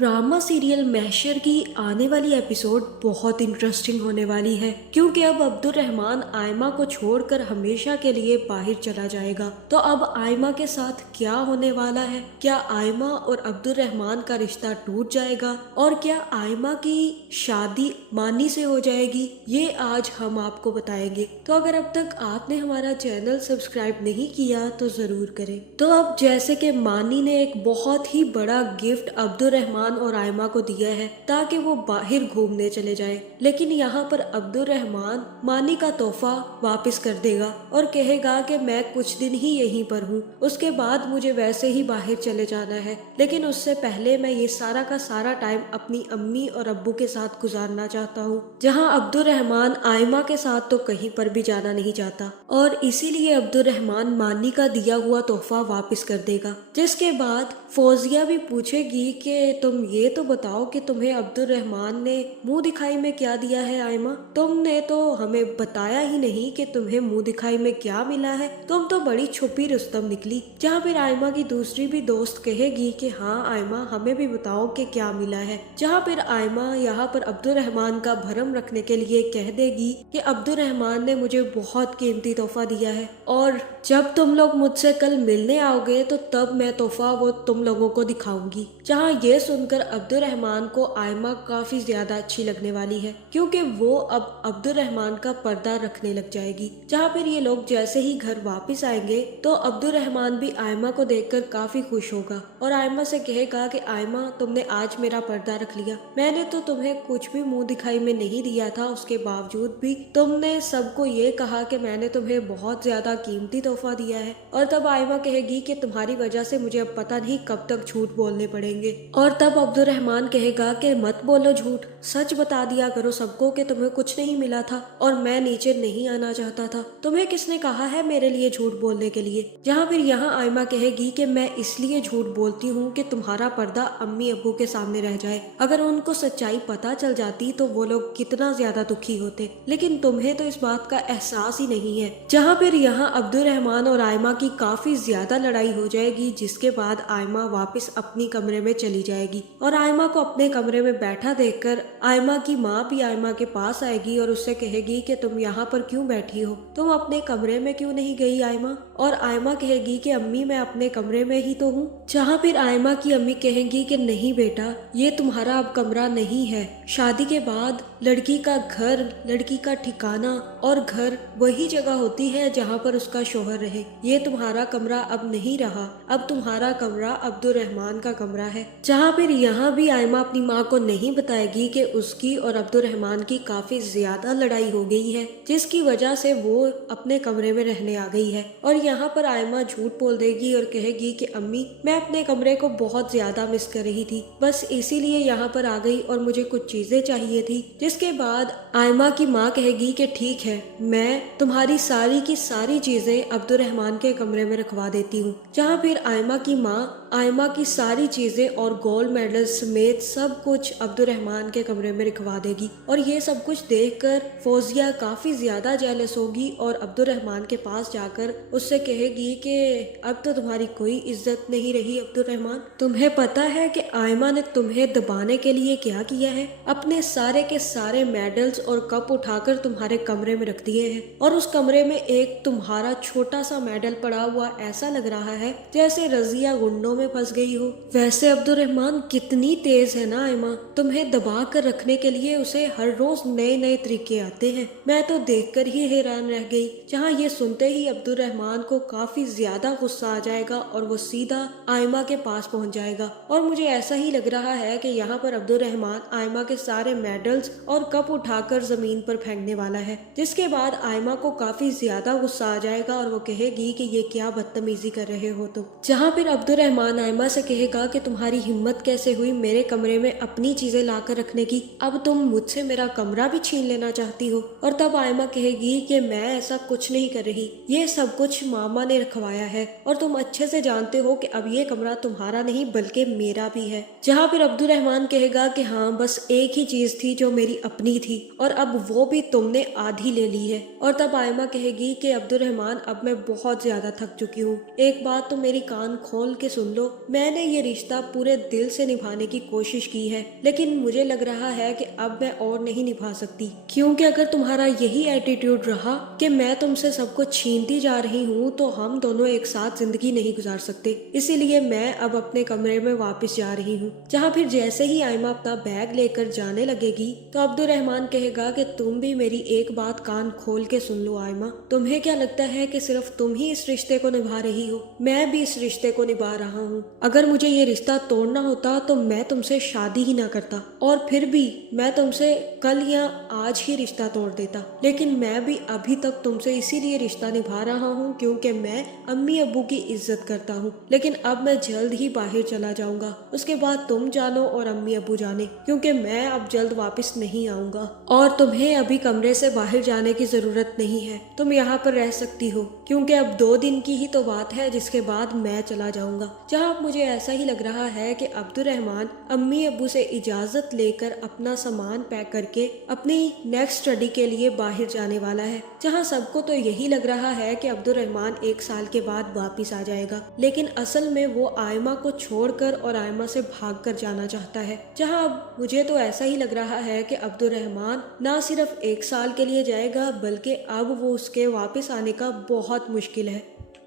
Drama serial महशर की आने वाली एपिसोड बहुत इंटरेस्टिंग होने वाली है, क्योंकि अब अब्दुल रहमान आयमा को छोड़कर हमेशा के लिए बाहर चला जाएगा। तो अब आयमा के साथ क्या होने वाला है? क्या आयमा और अब्दुल रहमान का रिश्ता टूट जाएगा और क्या आयमा की शादी मानी से हो जाएगी? ये आज हम आपको बताएंगे। तो अगर अब तक आपने हमारा चैनल सब्सक्राइब नहीं किया तो जरूर करें। तो अब जैसे कि मानी ने एक बहुत ही बड़ा गिफ्ट अब्दुल रहमान और आयमा को दिया है ताकि वो बाहर घूमने चले जाए, लेकिन यहाँ पर अब्दुल रहमान मानी का तोहफा वापस कर देगा और कहेगा कि मैं कुछ दिन ही यहीं पर हूँ, उसके बाद मुझे वैसे ही बाहर चले जाना है, लेकिन उससे पहले मैं ये सारा का सारा टाइम अपनी अम्मी और अब्बू के साथ गुजारना चाहता हूँ। जहाँ अब्दुल रहमान आयमा के साथ तो कहीं पर भी जाना नहीं चाहता और इसीलिए अब्दुल रहमान मानी का दिया हुआ तोहफा वापस कर देगा। जिसके बाद फौजिया भी पूछेगी कि तुम ये तो बताओ कि तुम्हें अब्दुल रहमान ने मुंह दिखाई में क्या दिया है आयमा? तुमने तो हमें बताया ही नहीं कि तुम्हें मुंह दिखाई में क्या मिला है। तुम तो बड़ी छुपी रुस्तम निकली। जहाँ फिर आयमा की दूसरी भी दोस्त कहेगी कि हाँ आयमा, हमें भी बताओ कि क्या मिला है। जहाँ फिर आयमा यहाँ पर अब्दुल रहमान का भरम रखने के लिए कह देगी कि अब्दुल रहमान ने मुझे बहुत कीमती तोहफा दिया है और जब तुम लोग मुझसे कल मिलने आओगे तो तब मैं तोहफा वो तुम लोगों को दिखाऊंगी। जहाँ ये सुनकर अब्दुल रहमान को आयमा काफी ज्यादा अच्छी लगने वाली है, क्योंकि वो अब अब्दुल रहमान का पर्दा रखने लग जाएगी। जहाँ फिर ये लोग जैसे ही घर वापस आएंगे तो अब्दुल रहमान भी आयमा को देखकर काफी खुश होगा और आयमा से कहेगा कि आयमा, तुमने आज मेरा पर्दा रख लिया। मैंने तो तुम्हें कुछ भी मुंह दिखाई में नहीं दिया था, उसके बावजूद भी तुमने सबको ये कहा कि मैंने तुम्हें बहुत ज्यादा कीमती तोहफा दिया है। और तब आयमा कहेगी कि तुम्हारी वजह से मुझे अब पता नहीं कब तक झूठ बोलने पड़ेंगे। और तब अब्दुल रहमान कहेगा कि मत बोलो झूठ, सच बता दिया करो सबको कि तुम्हें कुछ नहीं मिला था और मैं नीचे नहीं आना चाहता था। तुम्हें किसने कहा है मेरे लिए झूठ बोलने के लिए? जहाँ फिर यहाँ आयमा कहेगी कि मैं इसलिए झूठ बोलती हूँ कि तुम्हारा पर्दा अम्मी अब्बू के सामने रह जाए। अगर उनको सच्चाई पता चल जाती तो वो लोग कितना ज्यादा दुखी होते, लेकिन तुम्हें तो इस बात का एहसास ही नहीं है। जहाँ फिर यहाँ अब्दुल रहमान और आयमा की काफी ज्यादा लड़ाई हो जाएगी, जिसके बाद आयमा वापस अपनी कमरे में चली जाएगी और आयमा को अपने कमरे में बैठा देखकर आयमा की माँ भी आयमा के पास आएगी और उससे कहेगी कि तुम यहाँ पर क्यों बैठी हो, तुम अपने कमरे में क्यों नहीं गई आयमा? और आयमा कहेगी कि अम्मी, मैं अपने कमरे में ही तो हूँ। जहाँ फिर आयमा की अम्मी कहेंगी कि नहीं बेटा, ये तुम्हारा अब कमरा नहीं है। शादी के बाद लड़की का घर, लड़की का ठिकाना और घर वही जगह होती है जहाँ पर उसका शौहर रहे। ये तुम्हारा कमरा अब नहीं रहा, अब तुम्हारा कमरा अब्दुल रहमान का कमरा है। जहाँ फिर यहाँ भी आयमा अपनी माँ को नहीं बताएगी कि उसकी और अब्दुल रहमान की काफी ज्यादा लड़ाई हो गई है, जिसकी वजह से वो अपने कमरे में रहने आ गई है। और यहाँ पर आयमा झूठ बोल देगी और कहेगी कि अम्मी, मैं अपने कमरे को बहुत ज्यादा मिस कर रही थी, बस इसीलिए यहाँ पर आ गई और मुझे कुछ चीजें चाहिए थी। जिसके बाद आयमा की माँ कहेगी कि ठीक है, मैं तुम्हारी सारी की सारी चीजें अब्दुल रहमान के कमरे में रखवा देती हूँ। जहाँ फिर आयमा की माँ आयमा की सारी चीजें और गोल्ड मेडल समेत सब कुछ अब्दुल रहमान के कमरे में रखवा देगी। और ये सब कुछ देखकर फौजिया काफी ज्यादा जेलस होगी और अब्दुल रहमान के पास जाकर उससे कहेगी कि अब तो तुम्हारी कोई इज्जत नहीं रही अब्दुल रहमान। तुम्हें पता है कि आयमा ने तुम्हें दबाने के लिए क्या किया है? अपने सारे के सारे मेडल्स और कप उठाकर तुम्हारे कमरे में रख दिए हैं और उस कमरे में एक तुम्हारा छोटा सा मेडल पड़ा हुआ ऐसा लग रहा है जैसे रजिया गुंडों में फंस गई हो। वैसे अब्दुल रहमान कितनी तेज है ना आयमा, तुम्हें दबा कर रखने के लिए उसे हर रोज नए नए तरीके आते हैं। मैं तो देखकर ही हैरान रह गई। जहाँ ये सुनते ही अब्दुल रहमान को काफी ज्यादा गुस्सा आ जाएगा और वो सीधा आयमा के पास पहुंच जाएगा। और मुझे ऐसा ही लग रहा है कि यहाँ पर अब्दुल रहमान आयमा के सारे मेडल्स और कप उठाकर जमीन पर फेंकने वाला है। जिसके बाद आयमा को काफी ज्यादा गुस्सा आ जाएगा और वो कहेगी कि ये क्या बदतमीजी कर रहे हो तुम। जहाँ फिर अब्दुल रहमान आयमा से कहेगा कि तुम्हारी हिम्मत कैसे हुई मेरे कमरे में अपनी चीजें लाकर रखने की, अब तुम मुझसे मेरा कमरा भी छीन लेना चाहती हो। और तब आयमा कहेगी कि मैं ऐसा कुछ नहीं कर रही, ये सब कुछ मामा ने रखवाया है और तुम अच्छे से जानते हो कि अब ये कमरा तुम्हारा नहीं बल्कि मेरा भी है। जहाँ फिर अब्दुल रहमान कहेगा कि हाँ, बस एक ही चीज थी जो मेरी अपनी थी और अब वो भी तुमने आधी ले ली है। और तब आयमा कहेगी कि अब्दुल रहमान, अब मैं बहुत ज्यादा थक चुकी हूँ, एक बात तो मेरी कान खोल के सुन लो लो, मैंने ये रिश्ता पूरे दिल से निभाने की कोशिश की है, लेकिन मुझे लग रहा है कि अब मैं और नहीं निभा सकती। क्योंकि अगर तुम्हारा यही एटीट्यूड रहा कि मैं तुमसे सब कुछ छीनती जा रही हूँ तो हम दोनों एक साथ जिंदगी नहीं गुजार सकते। इसीलिए मैं अब अपने कमरे में वापस जा रही हूँ। जहाँ फिर जैसे ही आयमा अपना बैग लेकर जाने लगेगी तो अब्दुर्रहमान कहेगा कि तुम भी मेरी एक बात कान खोल के सुन लो आयमा, तुम्हें क्या लगता है कि सिर्फ तुम ही इस रिश्ते को निभा रही हो? मैं भी इस रिश्ते को निभा रहा हूँ। अगर मुझे ये रिश्ता तोड़ना होता तो मैं तुमसे शादी ही ना करता, और फिर भी मैं तुमसे कल या आज ही रिश्ता तोड़ देता। लेकिन मैं भी अभी तक तुमसे इसीलिए रिश्ता निभा रहा हूँ क्योंकि मैं अम्मी अब्बू की इज्जत करता हूँ। लेकिन अब मैं जल्द ही बाहर चला जाऊंगा, उसके बाद तुम जानो और अम्मी अब्बू जाने, क्योंकि मैं अब जल्द वापस नहीं आऊंगा और तुम्हें अभी कमरे से बाहर जाने की जरूरत नहीं है। तुम यहाँ पर रह सकती हो क्योंकि अब 2 दिन की ही तो बात है, जिसके बाद मैं चला जाऊंगा। जहाँ मुझे ऐसा ही लग रहा है कि अब्दुर्रहमान अम्मी अब्बू से इजाजत लेकर अपना सामान पैक करके अपनी नेक्स्ट स्टडी के लिए बाहर जाने वाला है। जहाँ सबको तो यही लग रहा है कि अब्दुर्रहमान 1 साल के बाद वापिस आ जाएगा, लेकिन असल में वो आयमा को छोड़कर और आयमा से भाग कर जाना चाहता है। जहाँ अब मुझे तो ऐसा ही लग रहा है कि अब्दुर्रहमान ना सिर्फ 1 साल के लिए जाएगा, बल्कि अब वो उसके वापस आने का बहुत मुश्किल है।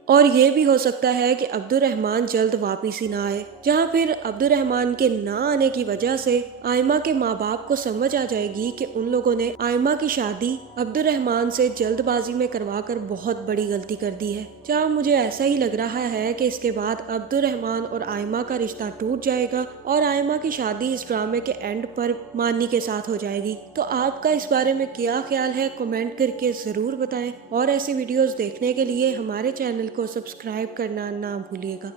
और ये भी हो सकता है कि अब्दुर्रहमान जल्द वापिस ही ना आए। जहाँ फिर अब्दुर्रहमान के ना आने की वजह से आयमा के माँ बाप को समझ आ जाएगी कि उन लोगों ने आयमा की शादी अब्दुर्रहमान से जल्दबाजी में करवाकर बहुत बड़ी गलती कर दी है। जहाँ मुझे ऐसा ही लग रहा है कि इसके बाद अब्दुर्रहमान और आयमा का रिश्ता टूट जाएगा और आयमा की शादी इस ड्रामे के एंड पर मानी के साथ हो जाएगी। तो आपका इस बारे में क्या ख्याल है, कमेंट करके जरूर बताएं। और ऐसी वीडियोस देखने के लिए हमारे चैनल को सब्सक्राइब करना ना भूलिएगा।